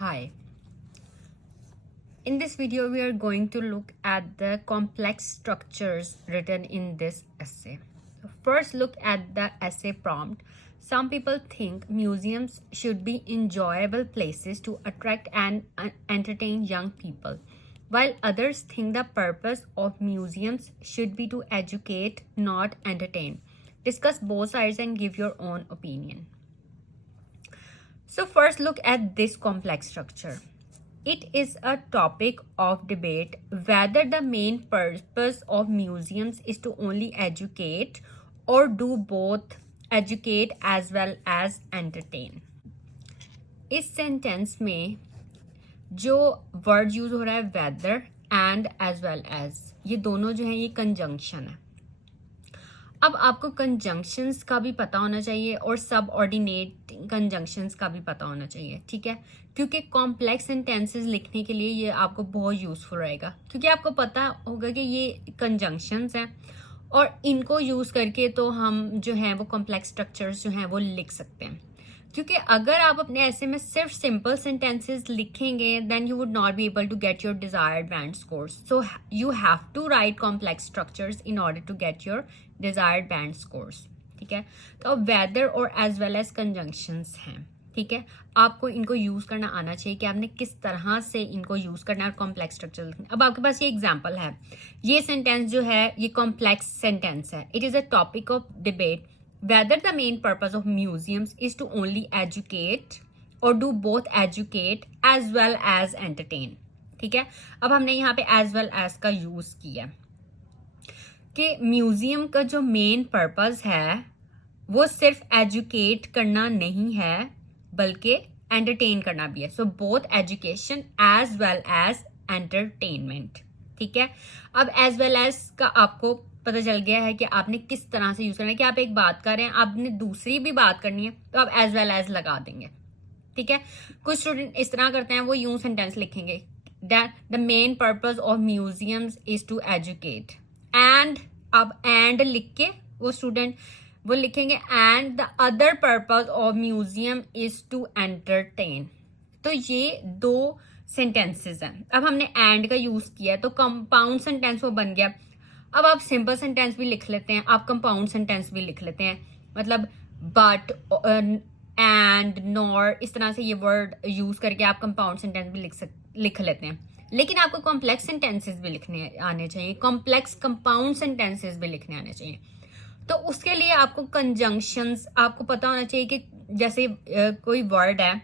Hi. In this video, we are going to look at the complex structures written in this essay. So first, look at the essay prompt. Some people think museums should be enjoyable places to attract and entertain young people, while others think the purpose of museums should be to educate, not entertain. Discuss both sides and give your own opinion. So first, look at this complex structure. It is a topic of debate whether the main purpose of museums is to only educate or do both educate as well as entertain. इस sentence में जो word use हो रहा है whether and as well as, ये दोनों जो है ये कंजंक्शन है. अब आपको कंजंक्शंस का भी पता होना चाहिए और सब ऑर्डिनेट कंजंक्शंस का भी पता होना चाहिए, ठीक है, क्योंकि कॉम्प्लेक्स सेंटेंसेस लिखने के लिए ये आपको बहुत यूजफुल रहेगा, क्योंकि आपको पता होगा कि ये कंजंक्शंस हैं और इनको यूज करके तो हम जो है वो कॉम्प्लेक्स स्ट्रक्चर्स जो हैं वो लिख सकते हैं. क्योंकि अगर आप अपने ऐसे में सिर्फ सिंपल सेंटेंसेस लिखेंगे then you would not be able to get your desired band scores. So you have to write complex structures in order to get your desired band scores. ठीक है, तो वेदर और एज वेल एज कंजंक्शंस हैं. ठीक है, आपको इनको use करना आना चाहिए कि आपने किस तरह से इनको यूज करना है और कॉम्प्लेक्स स्ट्रक्चर लिखना. अब आपके पास ये एग्जांपल है, ये सेंटेंस जो है ये कॉम्प्लेक्स सेंटेंस है. It is a topic of debate whether the main purpose of museums is to only educate or do both educate as well as entertain. ठीक है, अब हमने यहाँ पे as well as का यूज किया कि म्यूजियम का जो मेन पर्पस है वो सिर्फ एजुकेट करना नहीं है बल्कि एंटरटेन करना भी है. So both education as well as entertainment. ठीक है, अब एज वेल एज का आपको पता चल गया है कि आपने किस तरह से यूज करना है. कि आप एक बात कर रहे हैं, आपने दूसरी भी बात करनी है तो आप एज वेल एज लगा देंगे. ठीक है, कुछ स्टूडेंट इस तरह करते हैं, वो यूं सेंटेंस लिखेंगे that the main purpose of museums is to educate and, अब एंड लिख के वो स्टूडेंट वो लिखेंगे and the other purpose of museum is to entertain. तो ये दो सेंटेंसेस हैं. अब हमने एंड का यूज किया तो कंपाउंड सेंटेंस वो बन गया. अब आप सिंपल सेंटेंस भी लिख लेते हैं, आप कंपाउंड सेंटेंस भी लिख लेते हैं, मतलब बट एंड नॉर इस तरह से ये वर्ड यूज करके आप कंपाउंड सेंटेंस भी लिख लेते हैं. लेकिन आपको कॉम्प्लेक्स सेंटेंसेस भी लिखने आने चाहिए, कॉम्प्लेक्स कंपाउंड सेंटेंसेस भी लिखने आने चाहिए. तो उसके लिए आपको कंजंक्शंस आपको पता होना चाहिए कि जैसे कोई वर्ड है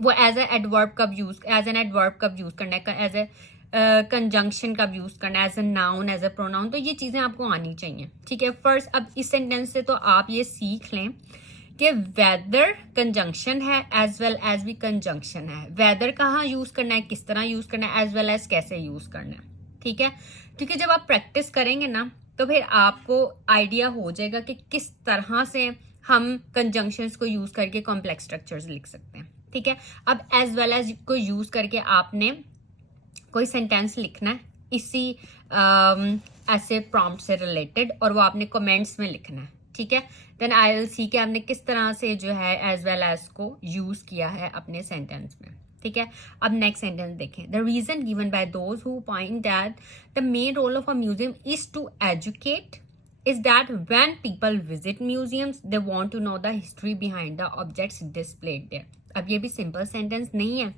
वो एज एडवर्ब कब यूज, एज एन एडवर्ब कब यूज करना है, एज ए कंजंक्शन का यूज करना, as a noun, as a pronoun. तो ये चीजें आपको आनी चाहिए. ठीक है, फर्स्ट अब इस सेंटेंस से तो आप ये सीख लें कि वेदर कंजंक्शन है एज वेल एज भी कंजंक्शन है. वेदर कहाँ यूज करना है, किस तरह यूज करना है, एज वेल एज कैसे यूज करना है. ठीक है, क्योंकि जब आप प्रैक्टिस करेंगे ना तो फिर आपको आइडिया हो जाएगा कि किस तरह से हम कंजंक्शंस को यूज करके कॉम्प्लेक्स स्ट्रक्चर्स लिख सकते हैं. ठीक है, अब एज वेल एज को यूज करके आपने कोई सेंटेंस लिखना है इसी ऐसे प्रॉम्प्ट से रिलेटेड और वो आपने कमेंट्स में लिखना है. ठीक है, देन आई विल सी कि आपने किस तरह से जो है एज वेल एज को यूज किया है अपने सेंटेंस में. ठीक है, अब नेक्स्ट सेंटेंस देखें. The reason given by those who point that the main role of a museum is to educate is that when people visit museums they want to know the history behind the objects displayed there. अब ये भी simple sentence नहीं है,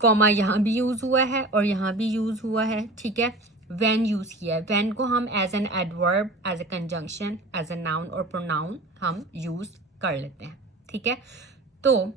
comma यहाँ भी use हुआ है और यहाँ भी यूज हुआ है. ठीक है, व्हेन यूज किया है, व्हेन को हम as an adverb, as a conjunction, as a noun और प्रोनाउन हम यूज कर लेते हैं. ठीक है, तो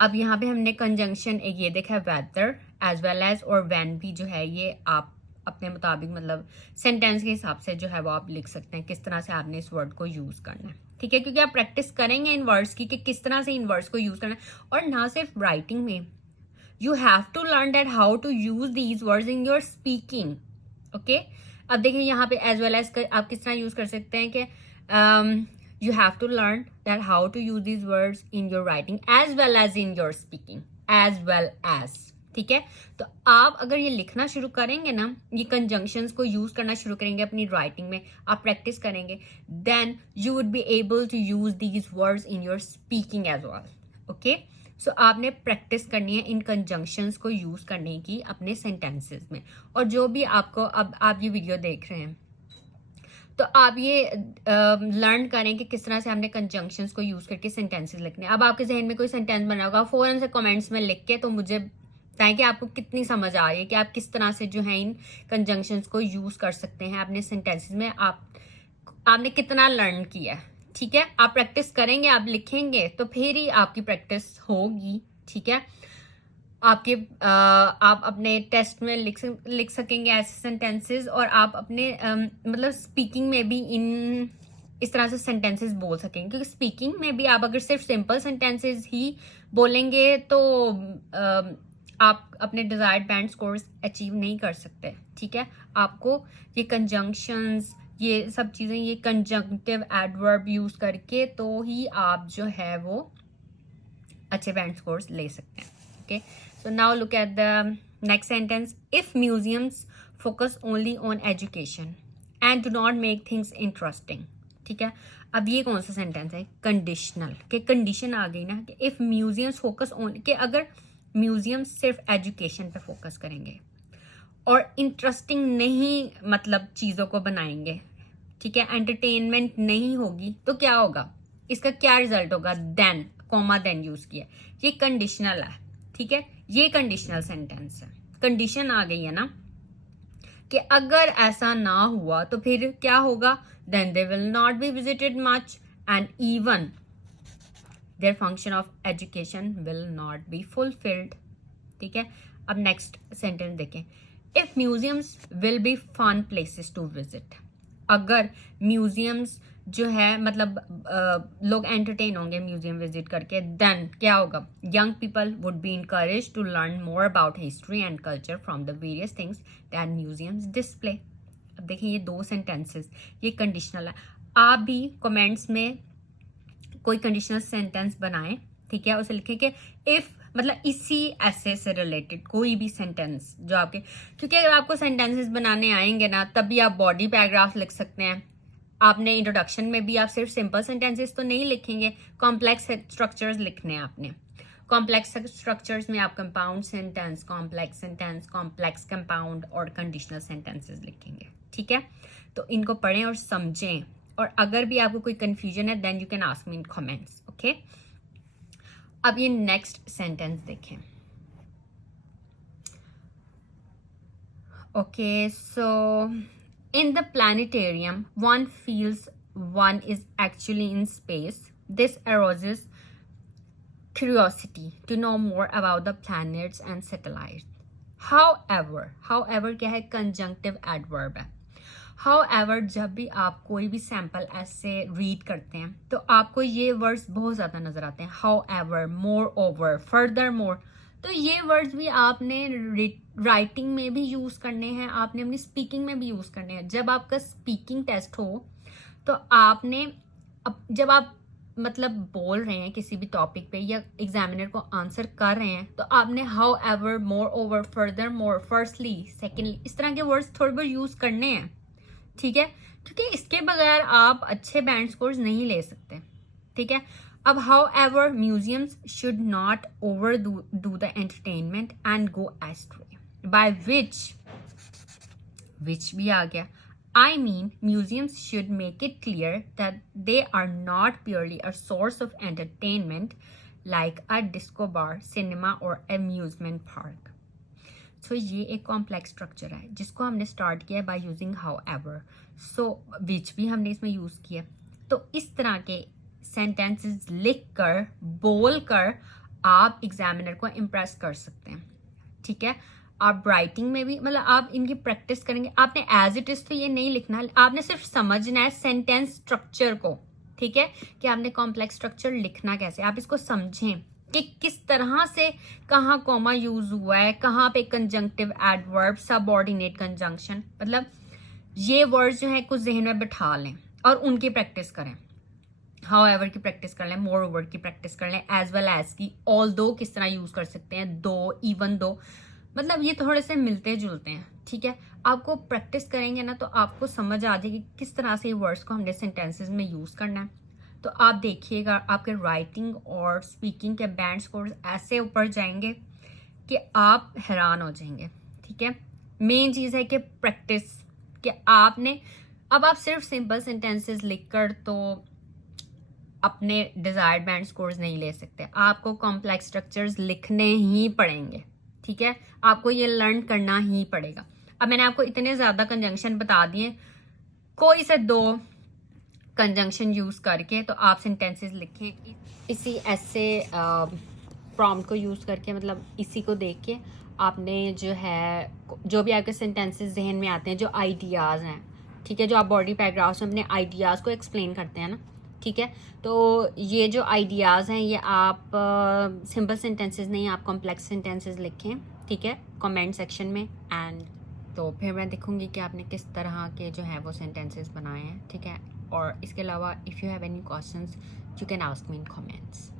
अब यहाँ पे हमने कंजंक्शन एक ये देखा है वेदर एज वेल एज, और व्हेन भी जो है ये आप अपने मुताबिक मतलब सेंटेंस के हिसाब से जो है वो आप लिख सकते हैं किस तरह से आपने इस वर्ड को यूज करना है. ठीक है, क्योंकि आप प्रैक्टिस करेंगे इन वर्ड्स की कि किस तरह से इन वर्ड्स को यूज करना है. और ना सिर्फ राइटिंग में, you have to learn that how to use these words in your speaking. Okay, अब देखिए यहाँ पे as well as आप किस तरह यूज कर सकते हैं कि you have to learn that how to use these words in your writing as well as in your speaking as well as. ठीक है, तो आप अगर ये लिखना शुरू करेंगे ना, ये कंजंक्शंस को यूज करना शुरू करेंगे अपनी राइटिंग में, आप प्रैक्टिस करेंगे, then you would be able to use these words in your speaking as well. Okay, so आपने प्रैक्टिस करनी है इन कंजंक्शंस को यूज करने की अपने सेंटेंसेस में। और जो भी आपको, अब आप ये वीडियो देख रहे हैं तो आप ये लर्न करें कि किस तरह से हमने कंजंक्शंस को यूज करके सेंटेंसेस लिखने। अब आपके जहन में कोई सेंटेंस बना होगा, फौरन से कमेंट्स में लिख के तो मुझे बताएं कि आपको कितनी समझ आ रही है, कि आप किस तरह से जो है इन कंजंक्शंस को यूज कर सकते हैं अपने सेंटेंसेस में। आपने कितना लर्न किया है, ठीक है। आप प्रैक्टिस करेंगे, आप लिखेंगे तो फिर ही आपकी प्रैक्टिस होगी, ठीक है। आप अपने टेस्ट में लिख सकेंगे ऐसे सेंटेंसेस, और आप अपने मतलब स्पीकिंग में भी इस तरह से सेंटेंसेस बोल सकेंगे। क्योंकि स्पीकिंग में भी आप अगर सिर्फ सिंपल सेंटेंसेस ही बोलेंगे तो आप अपने डिजायर्ड बैंड स्कोर्स अचीव नहीं कर सकते, ठीक है। आपको ये कंजंक्शंस, ये सब चीजें, ये कंजंक्टिव एडवर्ब यूज करके तो ही आप जो है वो अच्छे बैंड स्कोर्स ले सकते हैं, okay. So now look at the next sentence. If museums focus only on education and do not make things interesting, ठीक है। अब ये कौन सा सेंटेंस है? कंडीशनल, के कंडीशन आ गई ना कि इफ म्यूजियम्स फोकस ऑन, के अगर म्यूजियम सिर्फ एजुकेशन पे फोकस करेंगे और इंटरेस्टिंग नहीं मतलब चीजों को बनाएंगे, ठीक है, एंटरटेनमेंट नहीं होगी, तो क्या होगा? इसका क्या रिजल्ट होगा? देन, कॉमा देन यूज किया, ये कंडीशनल है, ठीक है। ये कंडीशनल सेंटेंस है, कंडीशन आ गई है ना कि अगर ऐसा ना हुआ तो फिर क्या होगा? Then they will not be visited much and even their function of education will not be fulfilled, ठीक है। अब नेक्स्ट सेंटेंस देखें। If museums will be fun places to visit, अगर म्यूजियम्स जो है मतलब लोग एंटरटेन होंगे म्यूजियम विजिट करके, देन क्या होगा? Young people would be encourage to learn more about history and culture from the various things that museums display. अब देखिए ये दो सेंटेंसेस, ये कंडीशनल है। आप भी कमेंट्स में कोई कंडीशनल सेंटेंस बनाएं, ठीक है, उसे लिखें कि इफ मतलब इसी ऐसे से रिलेटेड कोई भी सेंटेंस जो आपके, क्योंकि अगर आपको सेंटेंसेस बनाने आएंगे ना तभी आप बॉडी पैराग्राफ लिख सकते हैं। आपने इंट्रोडक्शन में भी आप सिर्फ सिंपल सेंटेंसेस तो नहीं लिखेंगे, कॉम्प्लेक्स स्ट्रक्चर्स लिखने हैं आपने। कॉम्प्लेक्स स्ट्रक्चर्स में आप कंपाउंड सेंटेंस, कॉम्प्लेक्स कंपाउंड और कंडीशनल सेंटेंसेस लिखेंगे, ठीक है। तो इनको पढ़ें और समझें, और अगर भी आपको कोई कंफ्यूजन है then you can ask me in comments, okay. अब ये नेक्स्ट सेंटेंस देखें। Okay, so in the planetarium, one feels one is actually in space. This arouses curiosity to know more about the planets and satellites. However क्या है? conjunctive adverb है। However जब भी आप कोई भी सैंपल ऐसे रीड करते हैं तो आपको ये वर्ड्स बहुत ज्यादा नजर आते हैं। However, moreover, furthermore, तो ये वर्ड्स भी आपने राइटिंग में भी यूज करने हैं, आपने अपनी स्पीकिंग में भी यूज करने हैं। जब आपका स्पीकिंग टेस्ट हो तो आपने जब आप मतलब बोल रहे हैं किसी भी टॉपिक पे या एग्जामिनर को आंसर कर रहे हैं तो आपने how ever, more over, further more, firstly, secondly, इस तरह के वर्ड्स थोड़े बहुत यूज करने हैं, ठीक है, क्योंकि इसके बगैर आप अच्छे बैंड स्कोर्स नहीं ले सकते, ठीक है। अब however museums should not overdo the entertainment and go astray, by which भी आ गया। I mean museums should make it clear that they are not purely a source of entertainment like a disco bar, cinema or amusement park. So ये एक complex structure है जिसको हमने start किया by using however, so which भी हमने इसमें use किया। तो इस तरह के सेंटेंसेस लिखकर, बोलकर आप एग्जामिनर को इम्प्रेस कर सकते हैं, ठीक है। आप राइटिंग में भी मतलब आप इनकी प्रैक्टिस करेंगे। आपने एज इट इज तो ये नहीं लिखना, आपने सिर्फ समझना है सेंटेंस स्ट्रक्चर को, ठीक है, कि आपने कॉम्प्लेक्स स्ट्रक्चर लिखना कैसे। आप इसको समझें कि किस तरह से कहाँ कॉमा यूज हुआ है, कहाँ पे कंजंक्टिव एडवर्ब, सबऑर्डिनेट कंजंक्शन, मतलब ये वर्ड्स जो है कुछ जहन में बिठा लें और उनकी प्रैक्टिस करें। हाउएवर की प्रैक्टिस कर लें, मोर ओवर की प्रैक्टिस कर लें, एज वेल एज की, ऑल्दो किस तरह यूज कर सकते हैं, दो, इवन दो, मतलब ये थोड़े से मिलते जुलते हैं, ठीक है। आपको प्रैक्टिस करेंगे ना तो आपको समझ आ जाएगी किस तरह से वर्ड्स को हमने सेंटेंसेस में यूज करना है। तो आप देखिएगा आपके राइटिंग और स्पीकिंग के बैंड स्कोर्स ऐसे ऊपर जाएंगे कि आप हैरान हो जाएंगे। ठीक है, मेन चीज़ है कि प्रैक्टिस, कि आपने अब आप सिर्फ सिंपल सेंटेंसेस लिखकर तो अपने डिजायर्ड बैंड स्कोर्स नहीं ले सकते, आपको कॉम्प्लेक्स स्ट्रक्चर्स लिखने ही पड़ेंगे। ठीक है, आपको ये लर्न करना ही पड़ेगा। अब मैंने आपको इतने ज़्यादा कंजंक्शन बता दिए, कोई से 2 कंजंक्शन यूज़ करके तो आप सेंटेंसेस लिखें इसी ऐसे प्रॉम्प्ट को यूज़ करके, मतलब इसी को देख के आपने जो है, जो भी आपके सेंटेंसेस जहन में आते हैं, जो आइडियाज़ हैं, ठीक है, जो आप बॉडी पैराग्राफ्स में अपने आइडियाज़ को एक्सप्लेन करते हैं ना, ठीक है, तो ये जो आइडियाज़ हैं ये आप सिंपल सेंटेंसेस नहीं, आप कॉम्प्लेक्स सेंटेंसेस लिखें। ठीक है, कमेंट सेक्शन में, एंड तो फिर मैं देखूंगी कि आपने किस तरह के जो है वो सेंटेंसेस बनाए हैं। ठीक है, और इसके अलावा if you have any questions you can ask me in comments.